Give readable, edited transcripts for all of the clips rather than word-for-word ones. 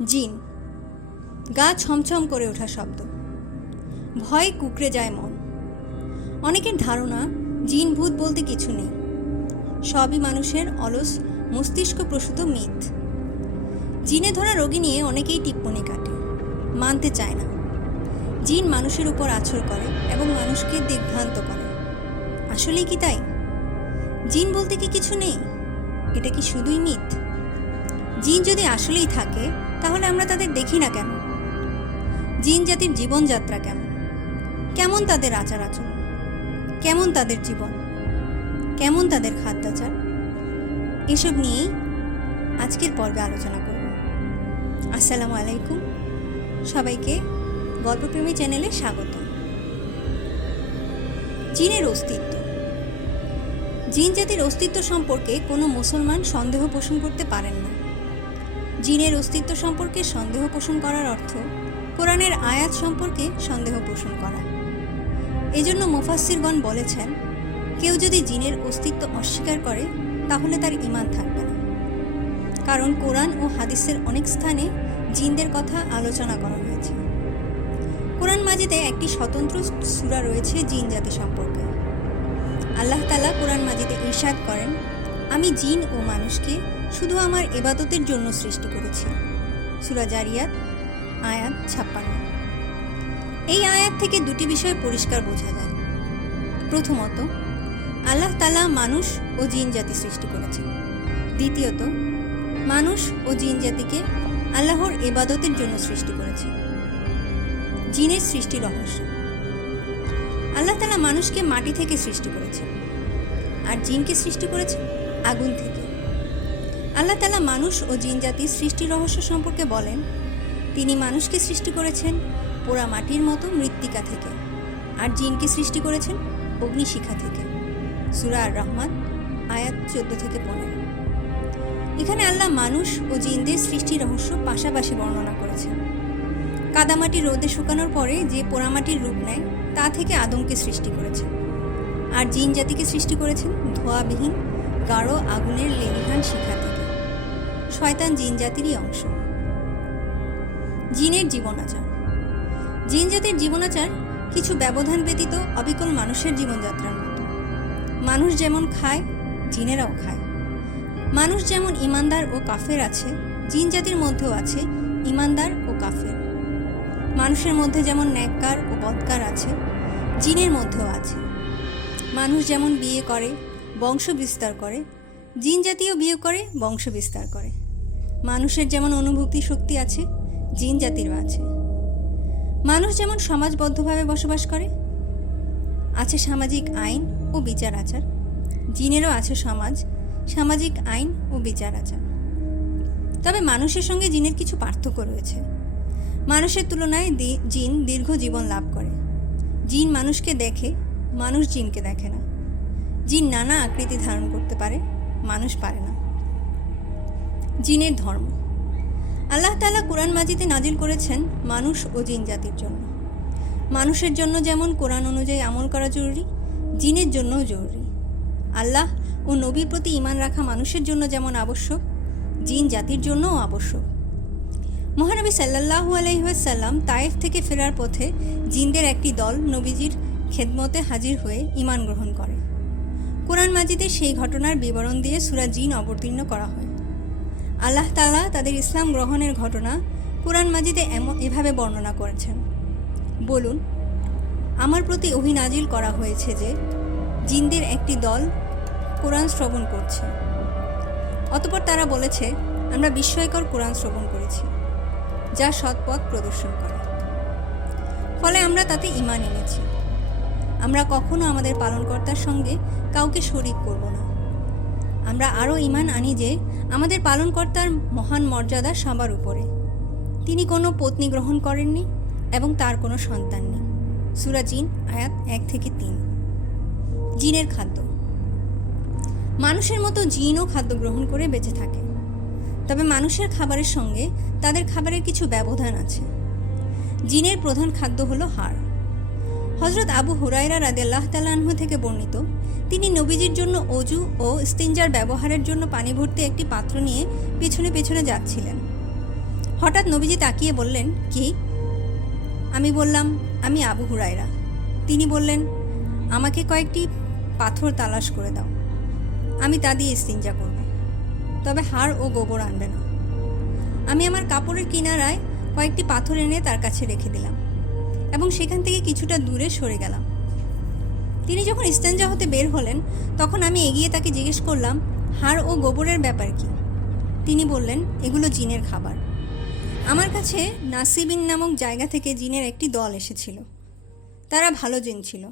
জিন, গা ছমছম করে ওঠা শব্দ, ভয়ে কুঁকড়ে যায় মন। অনেকের ধারণা জিন ভূত বলতে কিছু নেই, সবই মানুষের অলস মস্তিষ্ক প্রসূত মিথ। জিনে ধরা রোগী নিয়ে অনেকেই টিপ্পনি কাটে, মানতে চায় না। জিন মানুষের উপর আছর করে এবং মানুষকে দিগ্ভ্রান্ত করে। আসলেই কি তাই? জিন বলতে কি কিছু নেই? এটা কি শুধুই মিথ? জিন যদি আসলেই থাকে তাহলে আমরা তাদের দেখি না কেন? জিন জাতির জীবনযাত্রা কেমন? কেমন তাদের আচার আচরণ? কেমন তাদের জীবন? কেমন তাদের খাদ্যাচার? এসব নিয়েই আজকের পর্বে আলোচনা করব। আসসালামু আলাইকুম, সবাইকে গল্পপ্রেমী চ্যানেলে স্বাগত। জিনের অস্তিত্ব। জিন জাতির অস্তিত্ব সম্পর্কে কোনো মুসলমান সন্দেহ পোষণ করতে পারেন না। জিনের অস্তিত্ব সম্পর্কে সন্দেহ পোষণ করার অর্থ কোরআনের আয়াত সম্পর্কে সন্দেহ পোষণ করা। এজন্য মুফাসসিরগণ বলেছেন, কেউ যদি জিনের অস্তিত্ব অস্বীকার করে তাহলে তার ঈমান থাকবে না। কারণ কোরআন ও হাদিসের অনেক স্থানে জিনদের কথা আলোচনা করা হয়েছে। কোরআন মাজিদে একটি স্বতন্ত্র সূরা রয়েছে জিন জাতি সম্পর্কে। আল্লাহ তাআলা কোরআন মাজিদে ইরশাদ করেন, আমি জিন ও মানুষকে শুধু আমার ইবাদতের জন্য সৃষ্টি করেছি। সূরা জারিয়াত আয়াত 56। এই আয়াত থেকে দুটি বিষয় পরিষ্কার বোঝা যায়। প্রথমত, আল্লাহ তাআলা মানুষ ও জিন জাতি সৃষ্টি করেছেন। দ্বিতীয়ত, মানুষ ও জিন জাতিকে আল্লাহর ইবাদতের জন্য সৃষ্টি করেছেন। জিনের সৃষ্টি রহস্য। আল্লাহ তাআলা মানুষকে মাটি থেকে সৃষ্টি করেছেন আর জিনকে সৃষ্টি করেছেন আগুন থেকে। আল্লাহ তাআলা মানুষ ও জিন জাতির সৃষ্টি রহস্য সম্পর্কে বলেন, তিনি মানুষকে সৃষ্টি করেছেন পোড়া মাটির মতো মৃত্তিকা থেকে আর জিনকে সৃষ্টি করেছেন অগ্নিশিখা থেকে। সূরা আর রহমান আয়াত 14-15। এখানে আল্লাহ মানুষ ও জিনদের সৃষ্টি রহস্য পাশাপাশি বর্ণনা করেছেন। কাদামাটি রোদে শুকানোর পরে যে পোড়ামাটির রূপ নেয় তা থেকে আদমকে সৃষ্টি করেছেন আর জিন জাতিকে সৃষ্টি করেছেন ধোঁয়াবিহীন গাঢ় আগুনের লেলিহান শিখা থেকে। শয়তান জিন জাতিরই অংশ। জিনের জীবনাচার। জিন জাতির জীবনাচার কিছু ব্যবধান ব্যতীত অবিকল মানুষের জীবনযাত্রার মতো। মানুষ যেমন খায়, জিনেরাও খায়। মানুষ যেমন ইমানদার ও কাফের আছে, জিন জাতির মধ্যেও আছে ইমানদার ও কাফের। মানুষের মধ্যে যেমন নেককার ও বদকার আছে, জিনের মধ্যেও আছে। মানুষ যেমন বিয়ে করে, বংশ বিস্তার করে, জিন জাতিও বিয়ে করে, বংশ বিস্তার করে। মানুষের যেমন অনুভূতি শক্তি আছে, জিন জাতিরও আছে। মানুষ যেমন সমাজবদ্ধভাবে বসবাস করে, আছে সামাজিক আইন ও বিচার আচার, জিনেরও আছে সামাজিক আইন ও বিচার আচার। তবে মানুষের সঙ্গে জিনের কিছু পার্থক্য রয়েছে। মানুষের তুলনায় জিন দীর্ঘ জীবন লাভ করে। জিন মানুষকে দেখে, মানুষ জিনকে দেখে না। জিন নানা আকৃতি ধারণ করতে পারে, মানুষ পারে না। জিনের ধর্ম। আল্লাহ তাআলা কোরআন মাজিদে নাজিল করেছেন মানুষ ও জিন জাতির জন্য। মানুষের জন্য যেমন কোরআন অনুযায়ী আমল করা জরুরি, জিনের জন্যও জরুরি। আল্লাহ ও নবীর প্রতি ঈমান রাখা মানুষের জন্য যেমন আবশ্যক, জিন জাতির জন্যও আবশ্যক। মহানবী সাল্লাল্লাহু আলাইহি ওয়াসাল্লাম তায়েফ থেকে ফেরার পথে জিনদের একটি দল নবীজির খেদমতে হাজির হয়ে ঈমান গ্রহণ করে। কোরআন মাজিদে সেই ঘটনার বিবরণ দিয়ে সূরা জিন অবতীর্ণ করা হয়। আল্লাহ তাআলা তাদের ইসলাম গ্রহণের ঘটনা কোরআন মাজিদে এভাবে বর্ণনা করেছেন, বলুন, আমার প্রতি ওহী নাজিল করা হয়েছে যে জিনদের একটি দল কোরআন শ্রবণ করছে। অতঃপর তারা বলেছে, আমরা বিস্ময়কর কোরআন শ্রবণ করেছি যা সৎ পথ প্রদর্শন করে। ফলে আমরা তাতে ঈমান এনেছি। আমরা কখনো আমাদের পালনকর্তার সঙ্গে কাউকে শরীক করব না। আমরা আরও ঈমান আনি যে আমাদের পালনকর্তার মহান মর্যাদা সবার উপরে। তিনি কোনো পত্নী গ্রহণ করেননি এবং তার কোনো সন্তান নেই। সূরা জিন আয়াত 1-3। জিনের খাদ্য। মানুষের মতো জিনও খাদ্য গ্রহণ করে বেঁচে থাকে। তবে মানুষের খাবারের সঙ্গে তাদের খাবারের কিছু ব্যবধান আছে। জিনের প্রধান খাদ্য হলো হাড়। হযরত আবু হুরায়রা রাদিয়াল্লাহু তাআলা আনহু থেকে বর্ণিত, তিনি নবীজির জন্য অজু ও ইস্তিনজার ব্যবহারের জন্য পানি ভর্তি একটি পাত্র নিয়ে পেছনে পেছনে যাচ্ছিলেন। হঠাৎ নবীজি তাকিয়ে বললেন, কি? আমি বললাম, আমি আবু হুরায়রা। তিনি বললেন, আমাকে কয়েকটি পাথর তালাশ করে দাও, আমি তা দিয়ে ইস্তিনজা করব, তবে হাড় ও গোবর আনবে না। আমি আমার কাপড়ের কিনারায় কয়েকটি পাথর এনে তার কাছে রেখে দিলাম এবং সেখান থেকে কিছুটা দূরে সরে গেলাম। তিনি যখন ইস্তেঞ্জা হতে বের হলেন, তখন আমি এগিয়ে তাকে জিজ্ঞেস করলাম, হাড় ও গোবরের ব্যাপার কি? তিনি বললেন, এগুলো জিনের খাবার। আমার কাছে নাসিবিন নামক জায়গা থেকে জিনের একটি দল এসেছিল। তারা ভালো জিন ছিল।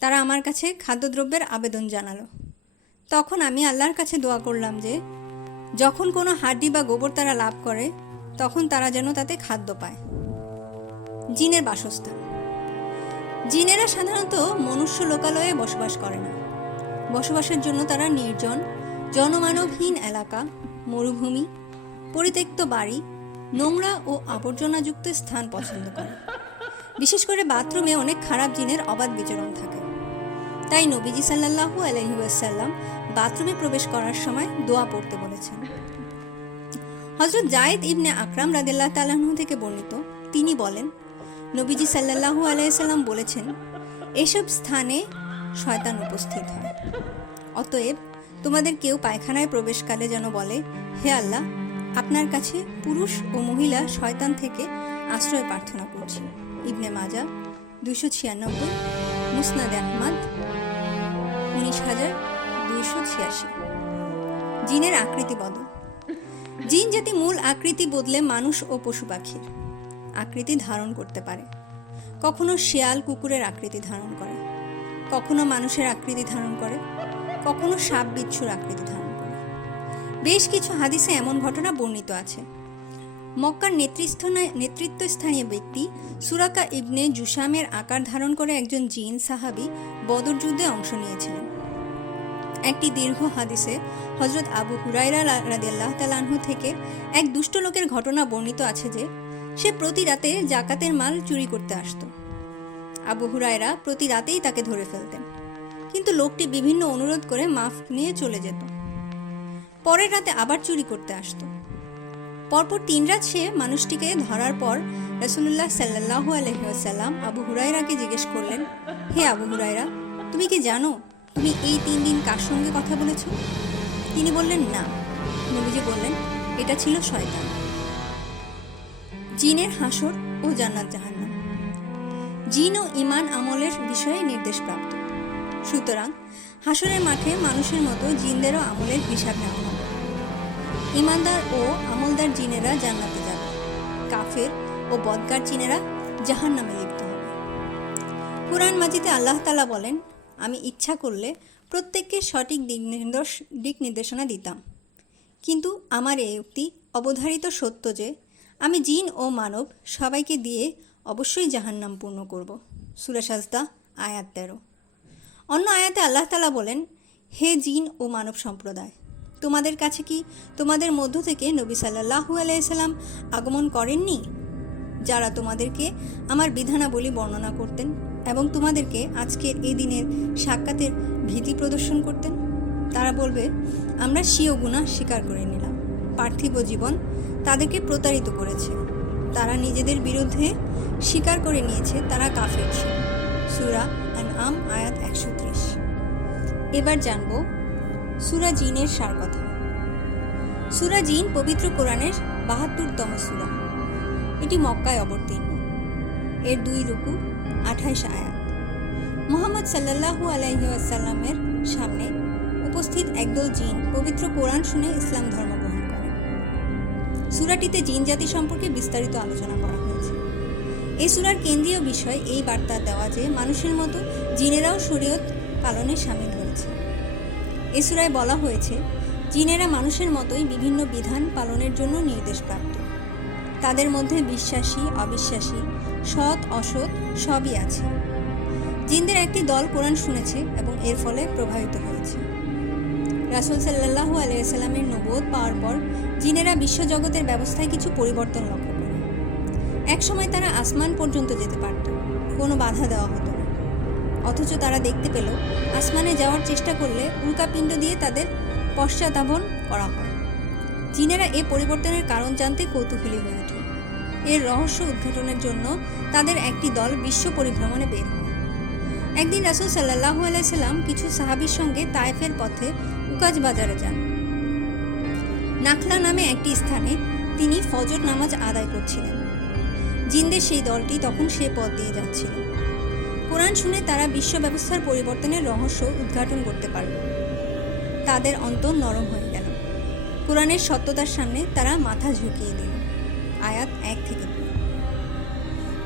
তারা আমার কাছে খাদ্যদ্রব্যের আবেদন জানালো। তখন আমি আল্লাহর কাছে দোয়া করলাম যে যখন কোনো হাড্ডি বা গোবর তারা লাভ করে, তখন তারা যেন তাতে খাদ্য পায়। জিনের বাসস্থান। জিনেরা সাধারণত মনুষ্য লোকালয়ে বসবাস করে না। বসবাসের জন্য তারা নির্জন, জনমানবহীন এলাকা, মরুভূমি, পরিত্যক্ত বাড়ি, নোংরা ও আবর্জনাযুক্ত স্থান পছন্দ করে। বিশেষ করে বাথরুমে অনেক খারাপ জিনের অবাধ বিচরণ থাকে। তাই নবীজি সাল্লাল্লাহু আলাইহি ওয়াসাল্লাম বাথরুমে প্রবেশ করার সময় দোয়া পড়তে বলেছেন। হযরত যায়েদ ইবনে আকরাম রাদিয়াল্লাহু তাআলা আনহু থেকে বর্ণিত, তিনি বলেন, নবীজি সাল্লাল্লাহু আলাইহি ওয়াসাল্লাম বলেছেন, এসব স্থানে শয়তান উপস্থিত হয়। অতএব তোমাদের কেউ পায়খানায় প্রবেশকালে যেন বলে, হে আল্লাহ, আপনার কাছে পুরুষ ও মহিলা শয়তান থেকে আশ্রয় প্রার্থনা করছি। ইবনে মাজাহ 296, মুসনাদে আহমদ 19286। জিনের আকৃতি বদল। জিন জাতি মূল আকৃতি বদলে মানুষ ও পশু পাখির আকৃতি ধারণ করতে পারে। কখনো শিয়াল কুকুরের আকৃতি ধারণ করে, কখনো মানুষের আকৃতি ধারণ করে, কখনো সাপ বিচ্ছুর আকৃতি ধারণ করে। বেশ কিছু হাদিসে এমন ঘটনা বর্ণিত আছে। মক্কার নেতৃত্বস্থানীয় ব্যক্তি সুরাকা ইবনে জুসামের আকার ধারণ করে একজন জিন সাহাবী বদর যুদ্ধে অংশ নিয়েছিলেন। একটি দীর্ঘ হাদিসে হযরত আবু হুরায়রা রাদিয়াল্লাহু তাআলা আনহু থেকে এক দুষ্ট লোকের ঘটনা বর্ণিত আছে যে সে প্রতি রাতে জাকাতের মাল চুরি করতে আসতো। আবু হুরায়রা প্রতি রাতেই তাকে ধরে ফেলতেন, কিন্তু লোকটি বিভিন্ন অনুরোধ করে মাফ নিয়ে চলে যেত। পরের রাতে আবার চুরি করতে আসতো। পরপর 3 রাত সে মানুষটিকে ধরার পর রাসূলুল্লাহ সাল্লাল্লাহু আলাইহি ওয়াসাল্লাম আবু হুরায়রাকে জিজ্ঞেস করলেন, হে আবু হুরায়রা, তুমি কি জানো তুমি এই 3 দিন কার সঙ্গে কথা বলেছ? তিনি বললেন, না। নবীজি বললেন, এটা ছিল শয়তান। জিনের হাসর ও জান্নাত জাহান্নাম। জিন ও ঈমান আমলের বিষয়ে নির্দেশপ্রাপ্ত। সুতরাং হাসরের মাঠে মানুষের মতো জিনদেরও আমলের হিসাব নেওয়া হবে। ঈমানদার ও আমলদার জিনেরা জান্নাতে যাবে, কাফের ও বদকার জিনেরা জাহান্নামে লিপ্ত হবে। কুরআন মাজিদে আল্লাহ তাআলা বলেন, আমি ইচ্ছা করলে প্রত্যেককে সঠিক দিক নির্দেশনা দিতাম, কিন্তু আমার এই উক্তি অবধারিত সত্য যে আমি জিন ও মানব সবাইকে দিয়ে অবশ্যই জাহান্নাম পূর্ণ করব। সূরা সাজদা আয়াত 13। অন্য আয়াতে আল্লাহ তাআলা বলেন, হে জিন ও মানব সম্প্রদায়, তোমাদের কাছে কি তোমাদের মধ্য থেকে নবী সাল্লাল্লাহু আলাইহি সাল্লাম আগমন করেননি, যারা তোমাদেরকে আমার বিধানাবলী বর্ণনা করতেন এবং তোমাদেরকে আজকের এই দিনের সাক্ষাতের ভীতি প্রদর্শন করতেন? তারা বলবে, আমরা স্বীয় গুনাহ স্বীকার করে নিলাম। পার্থিব জীবন তাদেরকে প্রতারিত করেছে। তারা নিজেদের বিরুদ্ধে স্বীকার করে নিয়েছে তারা কাফের ছিল। সূরা আনআম আয়াত 130। এবার জানব সূরা জিনের সার কথা। সূরা জিন পবিত্র কোরআনের ৭২তম সূরা। এটি মক্কায় অবতীর্ণ। এর 2 রুকু 28 আয়াত। মুহাম্মদ সাল্লাল্লাহু আলাইহি ওয়াসাল্লামের সামনে উপস্থিত একদল জিন পবিত্র কোরআন শুনে ইসলাম ধর্ম গ্রহণ করে। সূরাটিতে জিন জাতি সম্পর্কে বিস্তারিত আলোচনা করা হয়েছে। এই সূরার কেন্দ্রীয় বিষয় এই বার্তা দেওয়া যে মানুষের মতো জিনেরাও শরীয়ত পালনে শামিল হয়েছে। এই সূরায় বলা হয়েছে, জিনেরা মানুষের মতোই বিভিন্ন বিধান পালনের জন্য নির্দেশপ্রাপ্ত। তাদের মধ্যে বিশ্বাসী, অবিশ্বাসী, সৎ, অসৎ সবই আছে। জিনদের একটি দল কোরআন শুনেছে এবং এর ফলে প্রভাবিত হয়েছে। রাসূল সাল্লাল্লাহু আলাইহি ওয়াসাল্লামের নবুয়ত পাওয়ার পর জিনেরা বিশ্বজগতের ব্যবস্থায় কিছু পরিবর্তন লক্ষ্য করে। একসময় তারা আসমান পর্যন্ত যেতে পারত, কোনো বাধা দেওয়া হতো না। অথচ তারা দেখতে পেল আসমানে যাওয়ার চেষ্টা করলে উল্কাপিণ্ড দিয়ে তাদের পশ্চাৎধাবন করা হয়। জিনেরা এ পরিবর্তনের কারণ জানতে কৌতূহলী হয়ে ওঠে। এর রহস্য উদ্ঘাটনের জন্য তাদের একটি দল বিশ্ব পরিভ্রমণে বের হয়। একদিন রাসূল সাল্লাল্লাহু আলাইহি সাল্লাম কিছু সাহাবীর সঙ্গে তায়েফের পথে উকাজ বাজারে যান। নাখলা নামে একটি স্থানে তিনি ফজর নামাজ আদায় করছিলেন। জিনদের সেই দলটি তখন সে পথ দিয়ে যাচ্ছিল। কোরআন শুনে তারা বিশ্ব ব্যবস্থার পরিবর্তনের রহস্য উদ্ঘাটন করতে পারল। তাদের অন্তর নরম হয়ে গেল। কোরআনের সত্যতার সামনে তারা মাথা ঝুঁকিয়ে দিল। আয়াত 1 থেকে 2।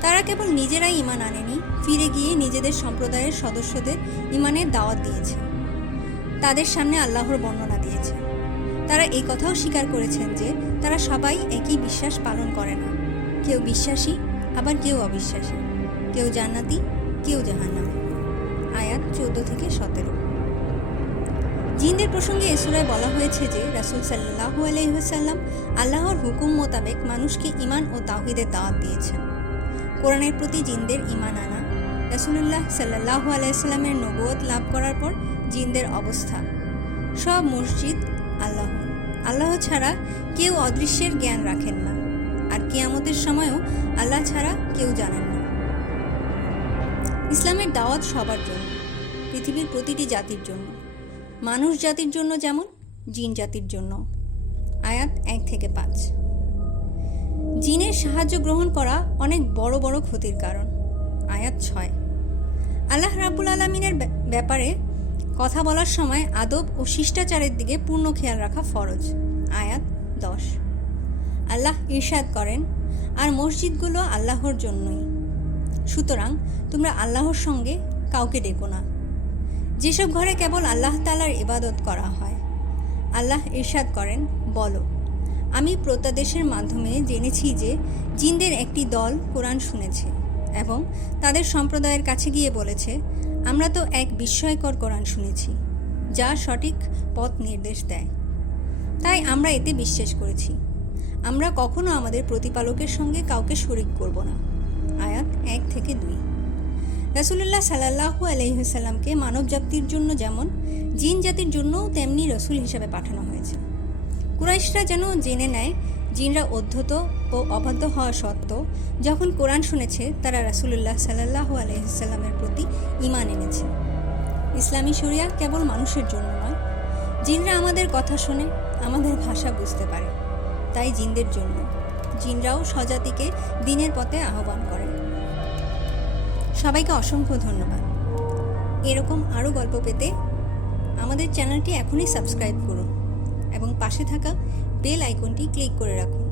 তারা কেবল নিজেরাই ঈমান আনেনি, ফিরে গিয়ে নিজেদের সম্প্রদায়ের সদস্যদের ঈমানের দাওয়াত দিয়েছে। তাদের সামনে আল্লাহর বর্ণনা দিয়েছে। তারা এই কথাও স্বীকার করেছেন যে তারা সবাই একই বিশ্বাস পালন করে না। কেউ বিশ্বাসী, আবার কেউ অবিশ্বাসী। কেউ জান্নাতি, কেউ জাহান্নামী। আয়াত 14 থেকে 17। জিনদের প্রসঙ্গে এ সূরায় বলা হয়েছে যে রাসূল সাল্লাল্লাহু আলাইহি ওয়াসাল্লাম আল্লাহর হুকুম মোতাবেক মানুষকে ঈমান ও তাওহীদের দাওয়াত দিয়েছেন। কোরআনের প্রতি জিনদের ঈমান আনা, রাসূলুল্লাহ সাল্লাল্লাহু আলাইহি ওয়াসাল্লামের নবুয়ত লাভ করার পর জিনদের অবস্থা। সব মসজিদ আল্লাহ ছাড়া কেউ অদৃশ্যের জ্ঞান রাখেন না, আর কিয়ামতের সময়ও আল্লাহ ছাড়া কেউ জানেন না। ইসলামের দাওয়াত সবার জন্য, পৃথিবীর প্রতিটি জাতির জন্য, মানুষ জাতির জন্য যেমন জিন জাতির জন্য। আয়াত 1 থেকে 5। জিনের সাহায্য গ্রহণ করা অনেক বড় বড় ক্ষতির কারণ। আয়াত 6। আল্লাহ রাব্বুল আলামিনের ব্যাপারে কথা বলার সময় আদব ও শিষ্টাচারের দিকে পূর্ণ খেয়াল রাখা ফরজ। আয়াত 10। আল্লাহ ইরশাদ করেন, আর মসজিদগুলো আল্লাহর জন্যই, সুতরাং তোমরা আল্লাহর সঙ্গে কাউকে ডেকো না। যেসব ঘরে কেবল আল্লাহ তাআলার ইবাদত করা হয়। আল্লাহ ইরশাদ করেন, বলো, আমি প্রত্যাদেশের মাধ্যমে জেনেছি যে জিনদের একটি দল কোরআন শুনেছে এবং তাদের সম্প্রদায়ের কাছে গিয়ে বলেছে, আমরা তো এক বিস্ময়কর কোরআন শুনেছি যা সঠিক পথ নির্দেশ দেয়, তাই আমরা এতে বিশ্বাস করেছি। আমরা কখনো আমাদের প্রতিপালকের সঙ্গে কাউকে শরীক করব না। আয়াত 1 থেকে 2। রাসূলুল্লাহ সাল্লাল্লাহু আলাইহি ওয়াসাল্লামকে মানব জাতির জন্য যেমন জিন জাতির জন্যও তেমনি রসুল হিসেবে পাঠানো হয়েছে। কুরাইশরা যেন জেনে নেয় জিনরা অধ্যত ও অবাধ্য হওয়া সত্ত্বেও যখন কোরআন শুনেছে তারা রাসূলুল্লাহ সাল্লাল্লাহু আলাইহি ওয়াসাল্লামের প্রতি ঈমান এনেছে। ইসলামী শরিয়া কেবল মানুষের জন্য নয়, জিনরা আমাদের কথা শুনে, আমাদের ভাষা বুঝতে পারে, তাই জিনদের জন্য। জিনরাও স্বজাতিকে দ্বীনের পথে আহ্বান করে। সবাইকে অসংখ্য ধন্যবাদ। এরকম আরও গল্প পেতে আমাদের চ্যানেলটি এখনই সাবস্ক্রাইব করুন এবং পাশে থাকা বেল আইকনটি ক্লিক করে রাখুন।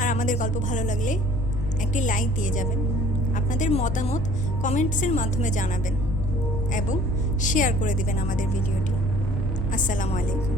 আর আমাদের গল্প ভালো লাগলে একটি লাইক দিয়ে যাবেন। আপনাদের মতামত কমেন্টসের মাধ্যমে জানাবেন এবং শেয়ার করে দিবেন আমাদের ভিডিওটি। আসসালামু আলাইকুম।